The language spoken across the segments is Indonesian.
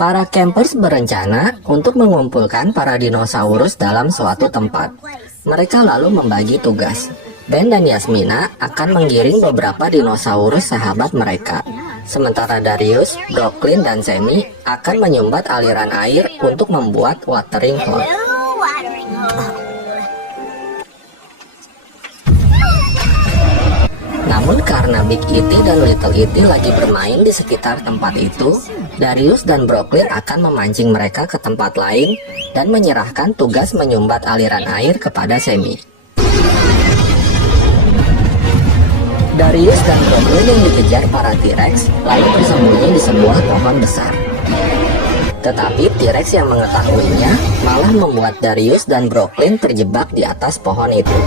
Para campers berencana untuk mengumpulkan para dinosaurus dalam suatu tempat. Mereka lalu membagi tugas. Ben dan Yasmina akan menggiring beberapa dinosaurus sahabat mereka. Sementara Darius, Brooklyn, dan Sammy akan menyumbat aliran air untuk membuat watering hole. Namun karena Big E.T. dan Little E.T. lagi bermain di sekitar tempat itu, Darius dan Brooklyn akan memancing mereka ke tempat lain dan menyerahkan tugas menyumbat aliran air kepada Sammy. Darius dan Brooklyn yang dikejar para T-Rex lalu bersembunyi di sebuah pohon besar. Tetapi T-Rex yang mengetahuinya malah membuat Darius dan Brooklyn terjebak di atas pohon itu.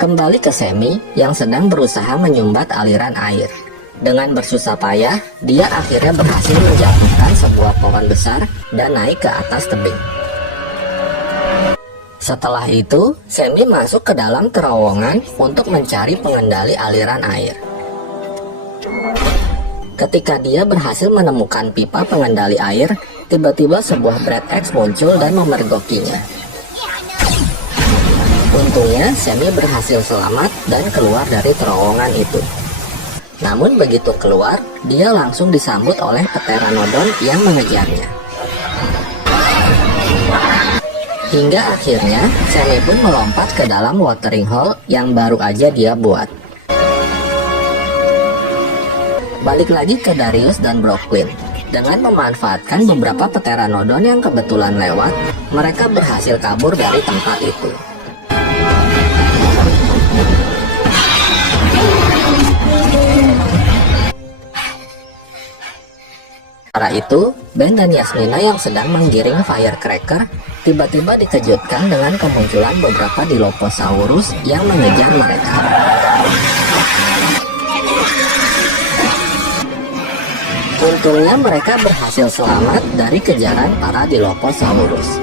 Kembali ke Sammy yang sedang berusaha menyumbat aliran air. Dengan bersusah payah, dia akhirnya berhasil menjatuhkan sebuah pohon besar dan naik ke atas tebing. Setelah itu, Sammy masuk ke dalam terowongan untuk mencari pengendali aliran air. Ketika dia berhasil menemukan pipa pengendali air, tiba-tiba sebuah Brad X muncul dan memergokinya. Untungnya, Sammy berhasil selamat dan keluar dari terowongan itu. Namun begitu keluar, dia langsung disambut oleh Pteranodon yang mengejarnya. Hingga akhirnya, Sammy pun melompat ke dalam watering hole yang baru aja dia buat. Balik lagi ke Darius dan Brooklyn. Dengan memanfaatkan beberapa Pteranodon yang kebetulan lewat, mereka berhasil kabur dari tempat itu. Sementara itu, Ben dan Yasmina yang sedang menggiring firecracker tiba-tiba dikejutkan dengan kemunculan beberapa Dilophosaurus yang mengejar mereka. Untungnya mereka berhasil selamat dari kejaran para Dilophosaurus.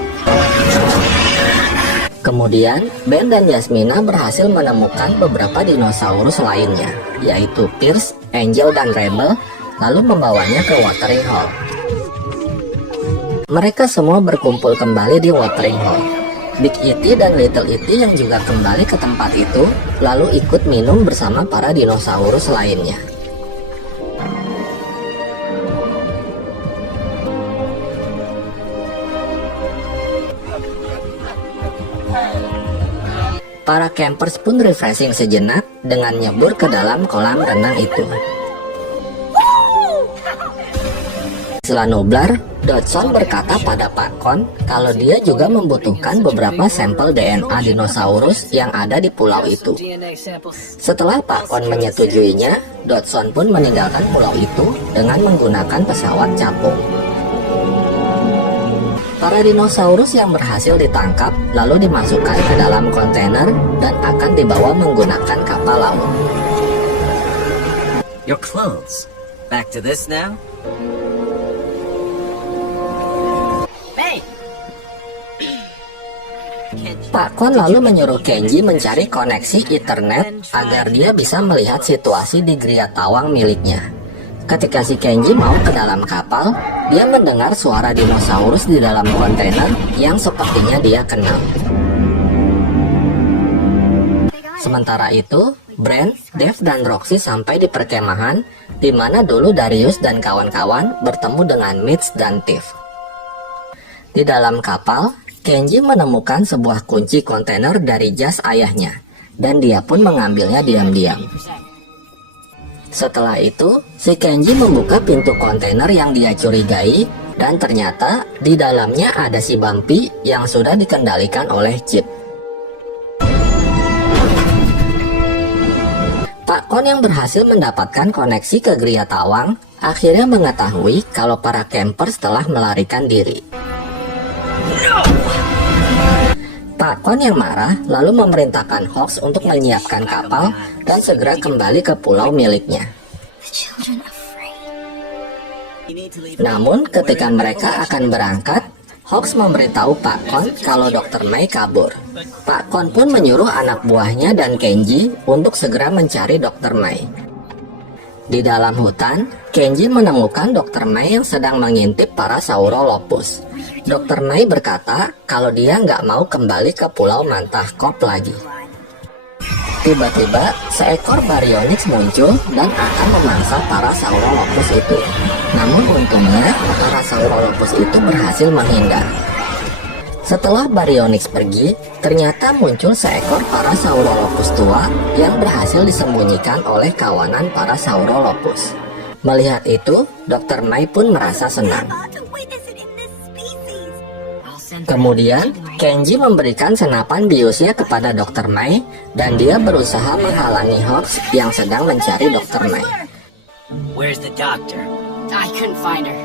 Kemudian, Ben dan Yasmina berhasil menemukan beberapa dinosaurus lainnya, yaitu Pierce, Angel, dan Rebel, lalu membawanya ke watering hole. Mereka semua berkumpul kembali di watering hole. Big E.T. dan Little E.T. yang juga kembali ke tempat itu, lalu ikut minum bersama para dinosaurus lainnya. Para campers pun refreshing sejenak dengan nyebur ke dalam kolam renang itu. Setelah nublar, Dodson berkata pada Pak Kon kalau dia juga membutuhkan beberapa sampel DNA dinosaurus yang ada di pulau itu. Setelah Pak Kon menyetujuinya, Dodson pun meninggalkan pulau itu dengan menggunakan pesawat capung. Para dinosaurus yang berhasil ditangkap lalu dimasukkan ke dalam kontainer dan akan dibawa menggunakan kapal laut. Your clothes. Back to this now? Pak Kon lalu menyuruh Kenji mencari koneksi internet agar dia bisa melihat situasi di Gria Tawang miliknya. Ketika si Kenji mau ke dalam kapal, dia mendengar suara dinosaurus di dalam kontainer yang sepertinya dia kenal. Sementara itu, Brent, Dave, dan Roxy sampai di perkemahan di mana dulu Darius dan kawan-kawan bertemu dengan Mitch dan Tiff. Di dalam kapal, Kenji menemukan sebuah kunci kontainer dari jas ayahnya, dan dia pun mengambilnya diam-diam. Setelah itu, si Kenji membuka pintu kontainer yang dia curigai, dan ternyata di dalamnya ada si Bumpy yang sudah dikendalikan oleh Chip. Pak Kon yang berhasil mendapatkan koneksi ke Gria Tawang akhirnya mengetahui kalau para campers telah melarikan diri. Pak Kon yang marah lalu memerintahkan Hawks untuk menyiapkan kapal dan segera kembali ke pulau miliknya. Namun ketika mereka akan berangkat, Hawks memberitahu Pak Kon kalau Dr. May kabur. Pak Kon pun menyuruh anak buahnya dan Kenji untuk segera mencari Dr. May. Di dalam hutan, Kenji menemukan Dr. Mai yang sedang mengintip para Saurolopus. Dr. Mai berkata kalau dia nggak mau kembali ke Pulau Mantahkop lagi. Tiba-tiba, seekor Baryonyx muncul dan akan memangsa para Saurolopus itu. Namun untungnya, para Saurolopus itu berhasil menghindar. Setelah Baryonyx pergi, ternyata muncul seekor para Saurolopus tua yang berhasil disembunyikan oleh kawanan para Saurolopus. Melihat itu, Dr. Mai pun merasa senang. Kemudian, Kenji memberikan senapan biusnya kepada Dr. Mai dan dia berusaha menghalangi Hawks yang sedang mencari Dr. Mai. Where's the doctor? I couldn't find her.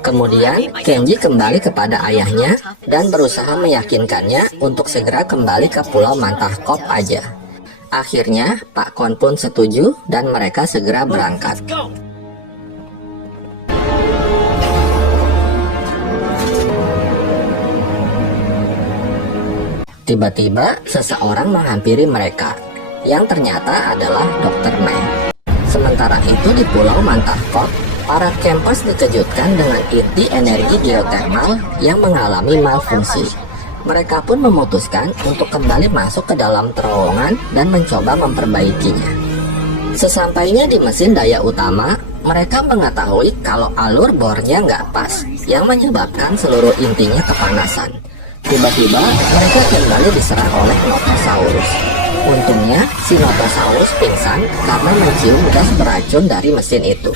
Kemudian, Kenji kembali kepada ayahnya dan berusaha meyakinkannya untuk segera kembali ke Pulau Mantahkop aja. Akhirnya, Pak Kon pun setuju dan mereka segera berangkat. Go! Tiba-tiba, seseorang menghampiri mereka, yang ternyata adalah Dr. Mai. Sementara itu di Pulau Mantahkop, para campers dikejutkan dengan inti energi geotermal yang mengalami malfungsi. Mereka pun memutuskan untuk kembali masuk ke dalam terowongan dan mencoba memperbaikinya. Sesampainya di mesin daya utama, mereka mengetahui kalau alur bornya nggak pas, yang menyebabkan seluruh intinya kepanasan. Tiba-tiba, mereka kembali diserang oleh Notosaurus. Untungnya, si Notosaurus pingsan karena mencium gas beracun dari mesin itu.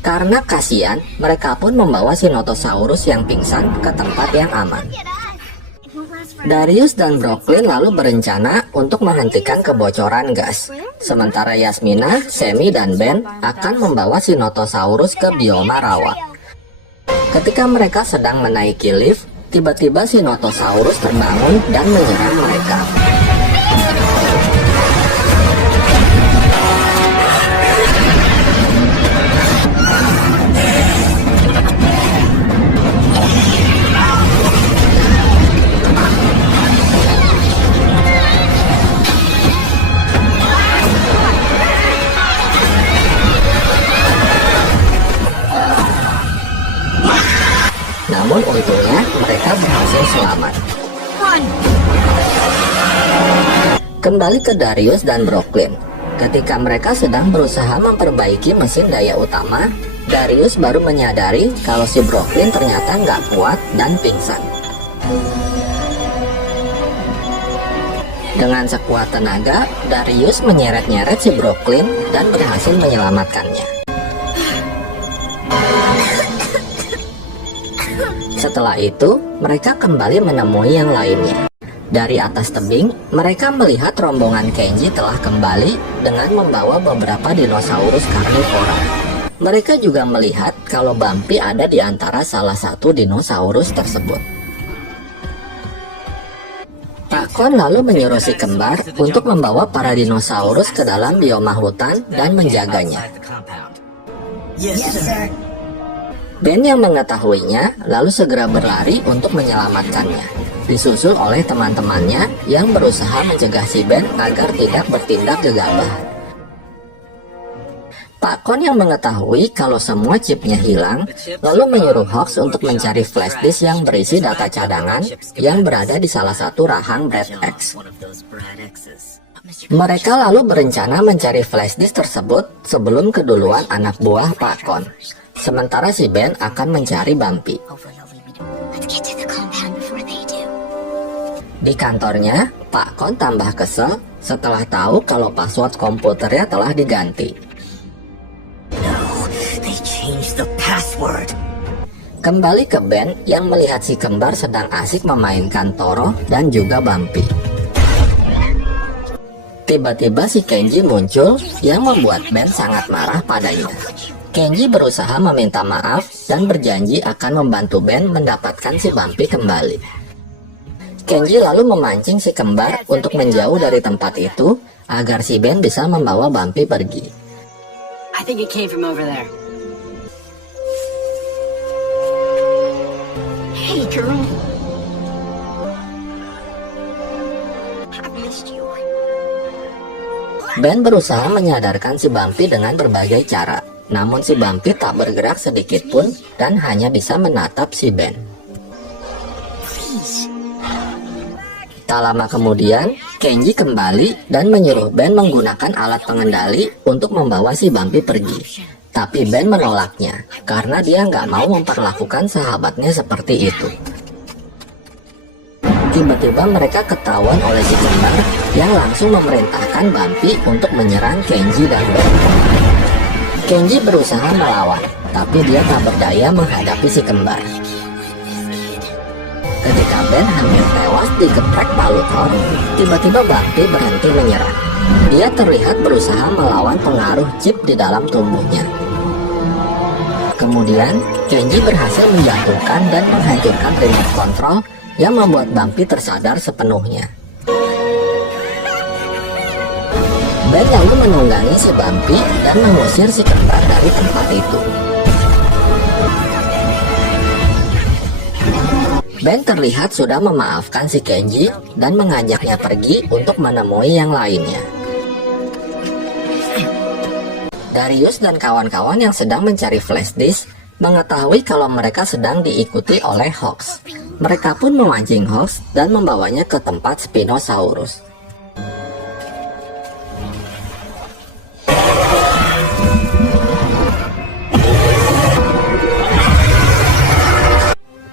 Karena kasihan, mereka pun membawa si Notosaurus yang pingsan ke tempat yang aman. Darius dan Brooklyn lalu berencana untuk menghentikan kebocoran gas. Sementara Yasmina, Semi, dan Ben akan membawa si Notosaurus ke bioma rawa. Ketika mereka sedang menaiki lift, tiba-tiba si Notosaurus terbangun dan menyerang mereka. Namun untungnya mereka berhasil selamat. Kembali ke Darius dan Brooklyn. Ketika mereka sedang berusaha memperbaiki mesin daya utama, Darius baru menyadari kalau si Brooklyn ternyata nggak kuat dan pingsan. Dengan sekuat tenaga, Darius menyeret-nyeret si Brooklyn dan berhasil menyelamatkannya. Setelah itu, mereka kembali menemui yang lainnya. Dari atas tebing, mereka melihat rombongan Kenji telah kembali dengan membawa beberapa dinosaurus karnivora. Mereka juga melihat kalau Bumpy ada di antara salah satu dinosaurus tersebut. Pak Kon lalu menyuruh si kembar untuk membawa para dinosaurus ke dalam bioma hutan dan menjaganya. Yes, sir. Ben yang mengetahuinya lalu segera berlari untuk menyelamatkannya, disusul oleh teman-temannya yang berusaha mencegah si Ben agar tidak bertindak gegabah. Pak Kon yang mengetahui kalau semua chipnya hilang, lalu menyuruh Hawks untuk mencari flash disk yang berisi data cadangan yang berada di salah satu rahang Brad X. Mereka lalu berencana mencari flash disk tersebut sebelum keduluan anak buah Pak Kon. Sementara si Ben akan mencari Bumpy. Di kantornya, Pak Kon tambah kesel setelah tahu kalau password komputernya telah diganti. They changed the password. Kembali ke Ben yang melihat si kembar sedang asik memainkan Toro dan juga Bumpy. Tiba-tiba si Kenji muncul yang membuat Ben sangat marah padanya. Kenji berusaha meminta maaf dan berjanji akan membantu Ben mendapatkan si Bumpy kembali. Kenji lalu memancing si kembar untuk menjauh dari tempat itu agar si Ben bisa membawa Bumpy pergi. I think it came from over there. Hey, girl. I've missed you. Ben berusaha menyadarkan si Bumpy dengan berbagai cara, namun si Bumpy tak bergerak sedikit pun dan hanya bisa menatap si Ben. Tak lama kemudian, Kenji kembali dan menyuruh Ben menggunakan alat pengendali untuk membawa si Bumpy pergi. Tapi Ben menolaknya, karena dia nggak mau memperlakukan sahabatnya seperti itu. Tiba-tiba mereka ketahuan oleh si kembar yang langsung memerintahkan Bumpy untuk menyerang Kenji dan Ben. Kenji berusaha melawan, tapi dia tak berdaya menghadapi si kembar. Ketika Ben hampir tewas digeprek palu Thor, tiba-tiba Bumpy berhenti menyerang. Dia terlihat berusaha melawan pengaruh chip di dalam tubuhnya. Kemudian, Kenji berhasil menjatuhkan dan menghancurkan remote control yang membuat Bumpy tersadar sepenuhnya. Ben lalu menunggangi si Bumpy dan mengusir si kembar dari tempat itu. Ben terlihat sudah memaafkan si Kenji dan mengajaknya pergi untuk menemui yang lainnya. Darius dan kawan-kawan yang sedang mencari flash disk mengetahui kalau mereka sedang diikuti oleh Hawks. Mereka pun memancing Hawks dan membawanya ke tempat Spinosaurus.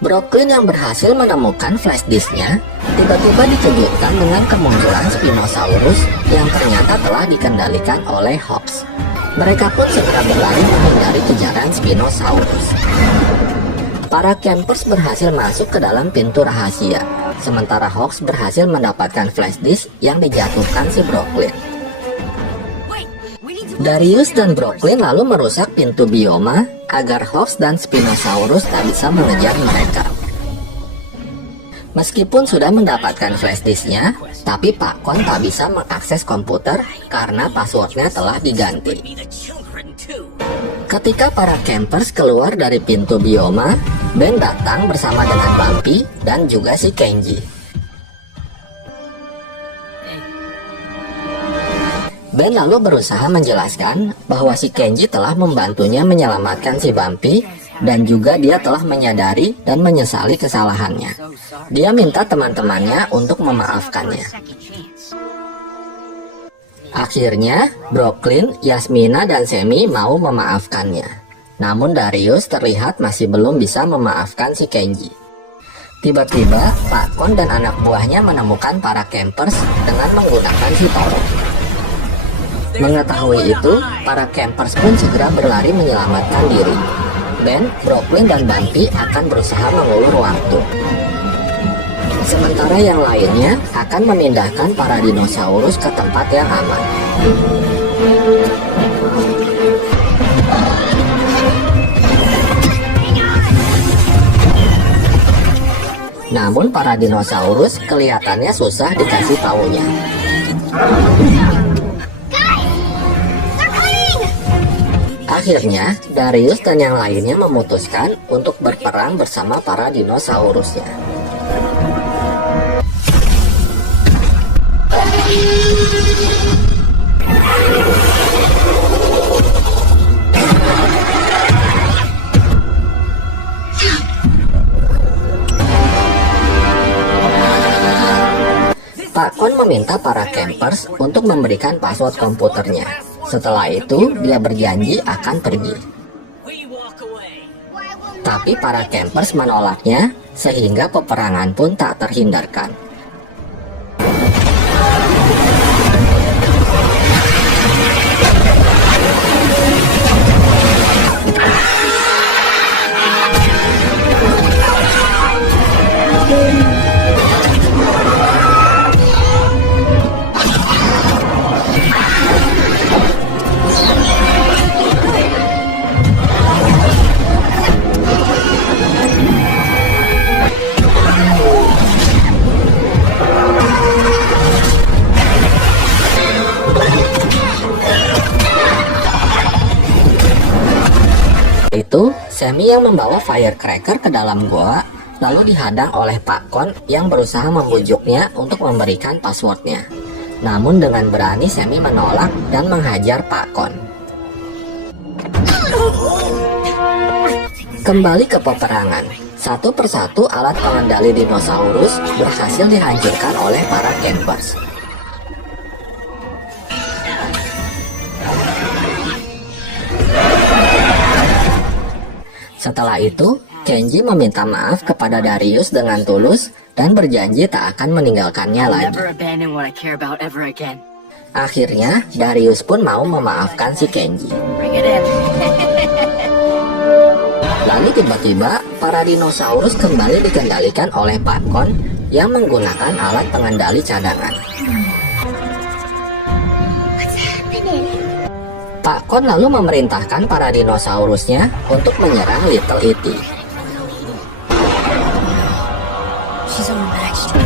Brooklyn yang berhasil menemukan flash disknya tiba-tiba dikejutkan dengan kemunculan Spinosaurus yang ternyata telah dikendalikan oleh Hawks. Mereka pun segera berlari menghindari kejaran Spinosaurus. Para campers berhasil masuk ke dalam pintu rahasia, sementara Hawks berhasil mendapatkan flash disk yang dijatuhkan si Brooklyn. Darius dan Brooklyn lalu merusak pintu bioma agar Hawks dan Spinosaurus tak bisa mengejar mereka. Meskipun sudah mendapatkan flash disknya, tapi Pak Kon tak bisa mengakses komputer karena passwordnya telah diganti. Ketika para campers keluar dari pintu bioma, Ben datang bersama dengan Bumpy dan juga si Kenji. Ben lalu berusaha menjelaskan bahwa si Kenji telah membantunya menyelamatkan si Bumpy dan juga dia telah menyadari dan menyesali kesalahannya. Dia minta teman-temannya untuk memaafkannya. Akhirnya, Brooklyn, Yasmina, dan Semi mau memaafkannya. Namun Darius terlihat masih belum bisa memaafkan si Kenji. Tiba-tiba, Pak Kon dan anak buahnya menemukan para campers dengan menggunakan si Toro. Mengetahui itu, para campers pun segera berlari menyelamatkan diri. Ben, Brooklyn, dan Bumpy akan berusaha mengulur waktu. Sementara yang lainnya akan memindahkan para dinosaurus ke tempat yang aman. Namun para dinosaurus kelihatannya susah dikasih taunya. Akhirnya, Darius dan yang lainnya memutuskan untuk berperang bersama para dinosaurusnya. Pak Kon meminta para campers untuk memberikan password komputernya. Setelah itu, dia berjanji akan pergi. Tapi para campers menolaknya, sehingga peperangan pun tak terhindarkan. Itu, Semi yang membawa firecracker ke dalam gua, lalu dihadang oleh Pak Kon yang berusaha membujuknya untuk memberikan passwordnya. Namun dengan berani Sammy menolak dan menghajar Pak Kon. Kembali ke peperangan. Satu persatu alat pengendali dinosaurus berhasil dihancurkan oleh para campers. Setelah itu, Kenji meminta maaf kepada Darius dengan tulus dan berjanji tak akan meninggalkannya I'll lagi. never abandon what I care about ever again. Akhirnya, Darius pun mau memaafkan si Kenji. Bring it in. Lalu tiba-tiba, para dinosaurus kembali dikendalikan oleh Pak Kon yang menggunakan alat pengendali cadangan. Pak Kon lalu memerintahkan para dinosaurusnya untuk menyerang Little E.T. She's overmatched.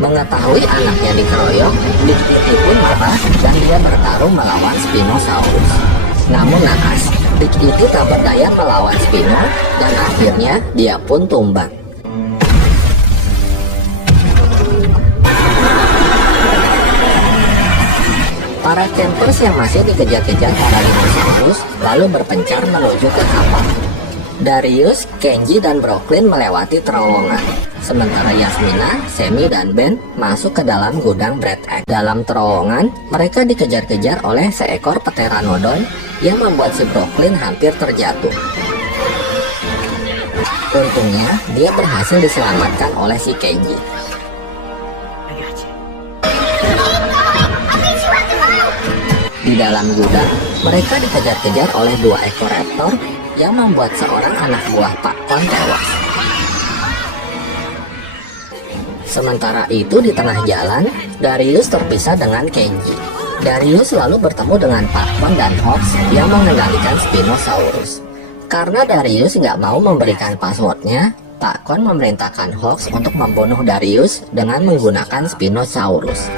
Mengetahui anaknya dikeroyok, Big E.T. pun marah dan dia bertarung melawan Spinosaurus. Namun naas, Big E.T. tak berdaya melawan Spino dan akhirnya dia pun tumbang. Para campers yang masih dikejar-kejar para dinosaurus lalu berpencar menuju ke kapal. Darius, Kenji, dan Brooklyn melewati terowongan. Sementara Yasmina, Sammy, dan Ben masuk ke dalam gudang Bread Egg. Dalam terowongan, mereka dikejar-kejar oleh seekor pteranodon yang membuat si Brooklyn hampir terjatuh. Untungnya, dia berhasil diselamatkan oleh si Kenji. I got you. Di dalam gudang, mereka dikejar-kejar oleh 2 ekor raptor yang membuat seorang anak buah Pak Kon tewas. Sementara itu di tengah jalan, Darius terpisah dengan Kenji. Darius lalu bertemu dengan Pak Kon dan Hawks yang mengendalikan Spinosaurus. Karena Darius nggak mau memberikan passwordnya, Pak Kon memerintahkan Hawks untuk membunuh Darius dengan menggunakan Spinosaurus.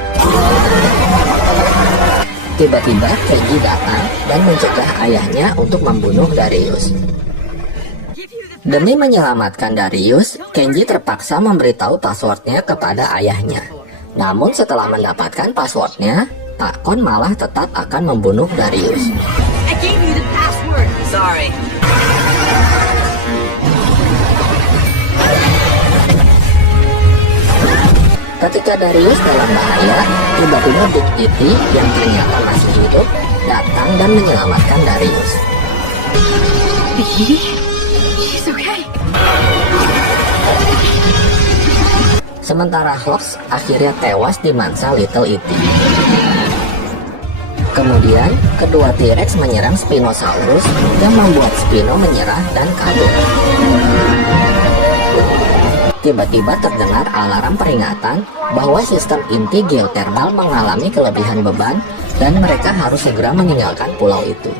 Tiba-tiba Kenji datang dan mencegah ayahnya untuk membunuh Darius. Demi menyelamatkan Darius, Kenji terpaksa memberitahu passwordnya kepada ayahnya. Namun setelah mendapatkan passwordnya, Pak Kon malah tetap akan membunuh Darius. I gave you the password. Sorry. Ketika Darius dalam bahaya, tiba-tiba Big E.T. yang ternyata masih hidup datang dan menyelamatkan Darius. Biggie? She's okay. Sementara Hawks akhirnya tewas di mangsa Little E.T. Kemudian, kedua T-Rex menyerang Spinosaurus yang membuat Spino menyerah dan kabur. Tiba-tiba terdengar alarm peringatan bahwa sistem inti geotermal mengalami kelebihan beban dan mereka harus segera meninggalkan pulau itu.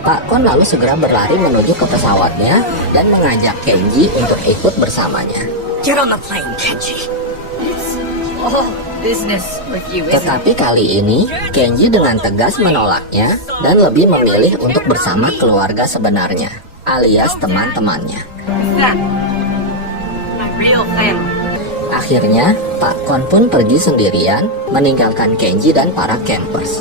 Pak Kon lalu segera berlari menuju ke pesawatnya dan mengajak Kenji untuk ikut bersamanya. Get on the plane, Kenji. Oh, business with you, isn't it? Tetapi kali ini, Kenji dengan tegas menolaknya dan lebih memilih untuk bersama keluarga sebenarnya, alias teman-temannya. That. My real family. Akhirnya, Pak Kon pun pergi sendirian, meninggalkan Kenji dan para campers.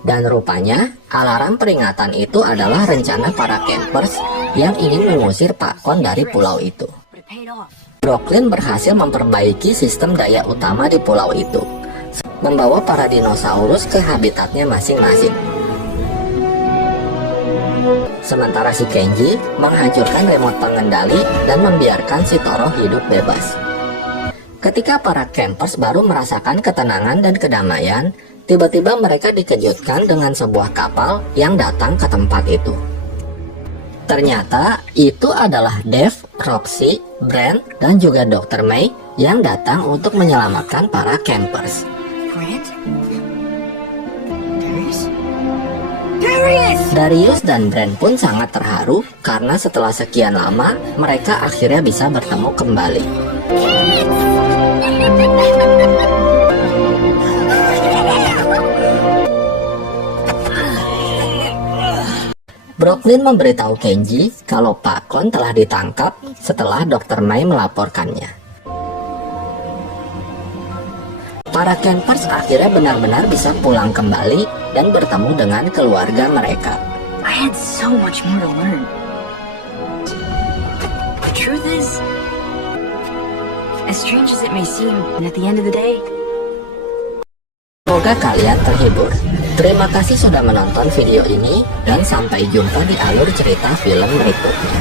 Dan rupanya, alarm peringatan itu adalah rencana para campers yang ingin mengusir Pak Kon dari pulau itu. But it paid off. Brooklyn berhasil memperbaiki sistem daya utama di pulau itu, membawa para dinosaurus ke habitatnya masing-masing. Sementara si Kenji menghancurkan remote pengendali dan membiarkan si Toro hidup bebas. Ketika para campers baru merasakan ketenangan dan kedamaian, tiba-tiba mereka dikejutkan dengan sebuah kapal yang datang ke tempat itu. Ternyata itu adalah Dave, Roxy, Brent, dan juga Dr. May yang datang untuk menyelamatkan para campers. Grant? Darius? Darius! Darius dan Brent pun sangat terharu karena setelah sekian lama mereka akhirnya bisa bertemu kembali. Brooklyn memberitahu Kenji kalau Pak Kon telah ditangkap setelah Dr. Mai melaporkannya. Para campers akhirnya benar-benar bisa pulang kembali dan bertemu dengan keluarga mereka. I had so much more to learn. The truth is, as strange as it may seem, at the end of the day, Semoga kalian terhibur. Terima kasih sudah menonton video ini dan sampai jumpa di alur cerita film berikutnya.